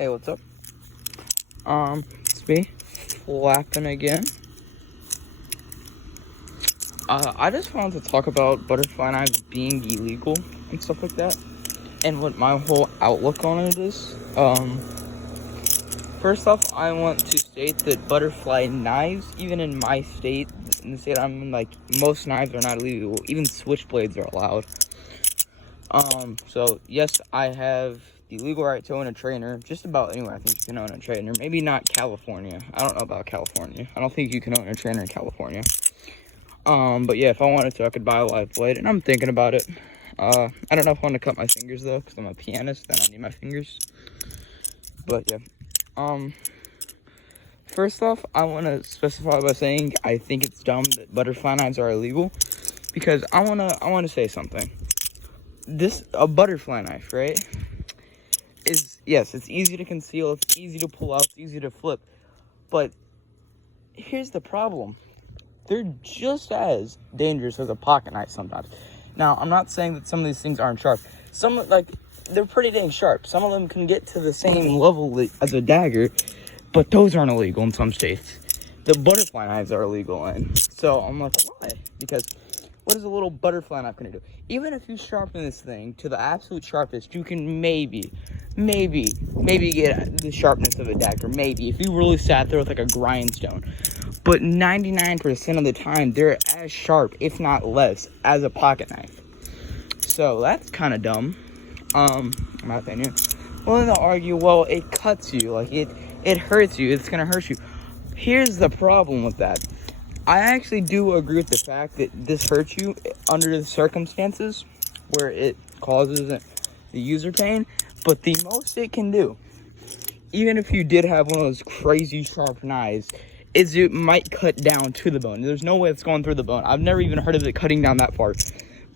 Hey, what's up? It's me, flapping again. I just wanted to talk about butterfly knives being illegal and stuff like that, and what my whole outlook on it is. First off, I want to state that butterfly knives, even in my state, in the state I'm in, like, most knives are not illegal. Even switchblades are allowed. So yes, I have the legal right to own a trainer. Just about anywhere I think you can own a trainer. Maybe not California. I don't know about California. I don't think you can own a trainer in California. But yeah, if I wanted to, I could buy a live blade, and I'm thinking about it. I don't know if I want to cut my fingers though, because I'm a pianist and I need my fingers. But yeah. First off, I want to specify by saying I think it's dumb that butterfly knives are illegal, because I want to say something. A butterfly knife, right? Yes, it's easy to conceal, it's easy to pull out, it's easy to flip. But here's the problem. They're just as dangerous as a pocket knife sometimes. Now, I'm not saying that some of these things aren't sharp. They're pretty dang sharp. Some of them can get to the same level as a dagger, but those aren't illegal in some states. The butterfly knives are illegal, and so I'm like, why? Because what is a little butterfly knife gonna do? Even if you sharpen this thing to the absolute sharpest, you can maybe get the sharpness of a dagger. Maybe, if you really sat there with like a grindstone. But 99% of the time, they're as sharp, if not less, as a pocket knife. So that's kind of dumb, in my opinion. Well, then they'll argue, well, it cuts you, like it hurts you, it's gonna hurt you. Here's the problem with that. I actually do agree with the fact that this hurts you under the circumstances where it causes the user pain, but the most it can do, even if you did have one of those crazy sharp knives, is it might cut down to the bone. There's no way it's going through the bone. I've never even heard of it cutting down that far,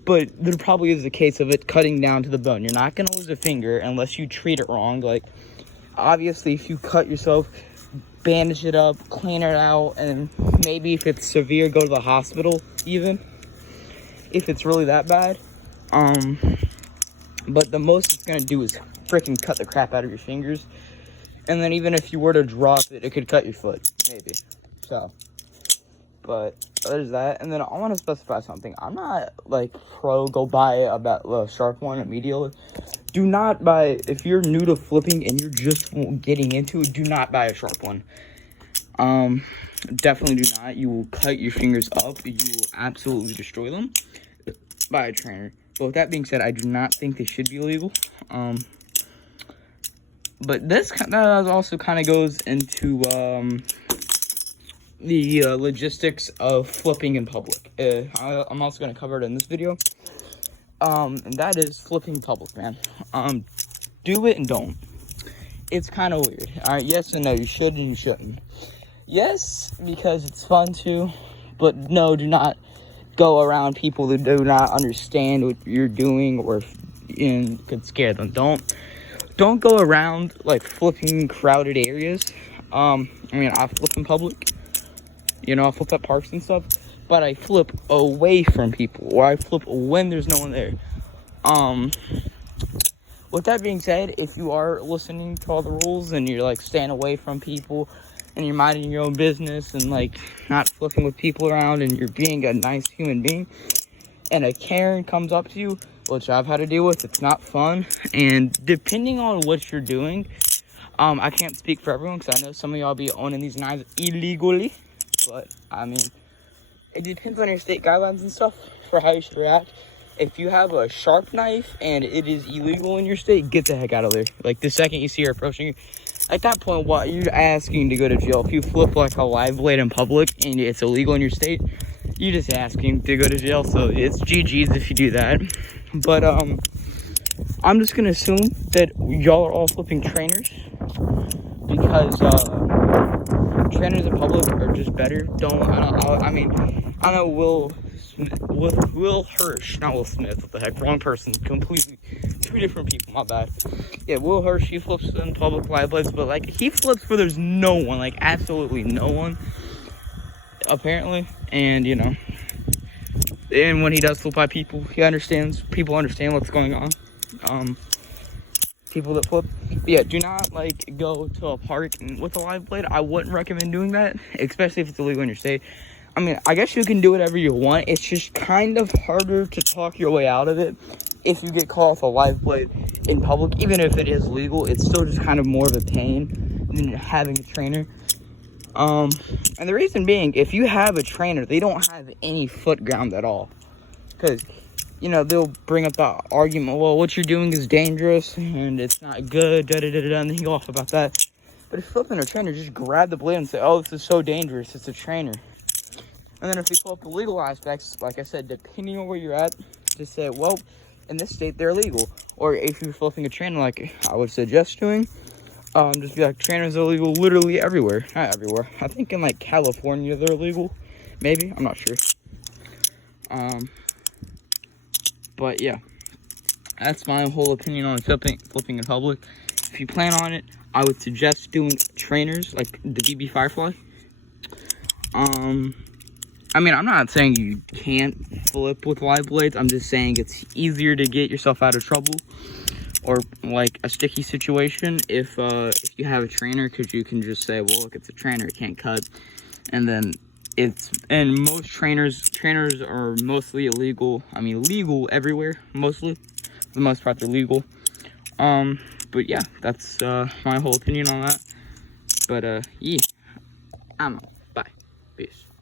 but there probably is a case of it cutting down to the bone. You're not going to lose a finger unless you treat it wrong. Like, obviously, if you cut yourself, bandage it up, clean it out, and maybe if it's severe, go to the hospital, even if it's really that bad. But the most it's gonna do is freaking cut the crap out of your fingers, and then even if you were to drop it, it could cut your foot, maybe. So, but there's that. And then I want to specify something. I'm not like pro go buy a sharp one immediately. Do not buy, if you're new to flipping and you're just getting into it, do not buy a sharp one. Definitely do not. You will cut your fingers up. You will absolutely destroy them. Buy a trainer. But with that being said, I do not think they should be illegal. But that also kind of goes into the logistics of flipping in public. I'm also going to cover it in this video. And that is flipping public, man. Do it and don't. It's kind of weird. Alright, yes and no. You should and you shouldn't. Yes, because it's fun to. But no, do not go around people who do not understand what you're doing or could scare them. Don't go around like flipping crowded areas. I flip in public. I flip at parks and stuff. But I flip away from people, or I flip when there's no one there. With that being said, if you are listening to all the rules and you're like staying away from people and you're minding your own business and like not flipping with people around and you're being a nice human being, and a Karen comes up to you, which I've had to deal with, it's not fun. And depending on what you're doing, I can't speak for everyone because I know some of y'all be owning these knives illegally, but I mean, it depends on your state guidelines and stuff for how you should react. If you have a sharp knife and it is illegal in your state, get the heck out of there. Like, the second you see her approaching you, at that point, what you're asking to go to jail. If you flip like a live blade in public and it's illegal in your state, you're just asking to go to jail. So it's GG's if you do that. But I'm just gonna assume that y'all are all flipping trainers, because trainers in public are just better. I know Will Hirsch, not Will Smith, what the heck, wrong person, completely, two different people, my bad. Yeah, Will Hirsch, he flips in public live blades, but like, he flips where there's no one, like, absolutely no one, apparently, and, and when he does flip by people, people understand what's going on. people that flip. But yeah, do not like go to a park with a live blade. I wouldn't recommend doing that, especially if it's illegal in your state. I mean, I guess you can do whatever you want. It's just kind of harder to talk your way out of it if you get caught with a live blade in public. Even if it is legal, it's still just kind of more of a pain than having a trainer. And the reason being, if you have a trainer, they don't have any foot ground at all. Because, you know, they'll bring up the argument, well, what you're doing is dangerous and it's not good, da-da-da-da, and then you go off about that. But if flipping a trainer, just grab the blade and say, oh, this is so dangerous, it's a trainer. And then if we flip the legal aspects, like I said, depending on where you're at, just say, well, in this state, they're legal. Or if you're flipping a trainer, like I would suggest doing, just be like, trainers are illegal literally everywhere. Not everywhere. I think in, like, California, they're illegal. Maybe. I'm not sure. But, yeah. That's my whole opinion on flipping in public. If you plan on it, I would suggest doing trainers, like the BB Firefly. I mean, I'm not saying you can't flip with live blades. I'm just saying it's easier to get yourself out of trouble or like a sticky situation if you have a trainer, because you can just say, well, look, it's a trainer, it can't cut. And then most trainers are mostly illegal. I mean, legal everywhere, mostly. For the most part, they're legal. But yeah, that's my whole opinion on that. But yeah, I'm out. Bye. Peace.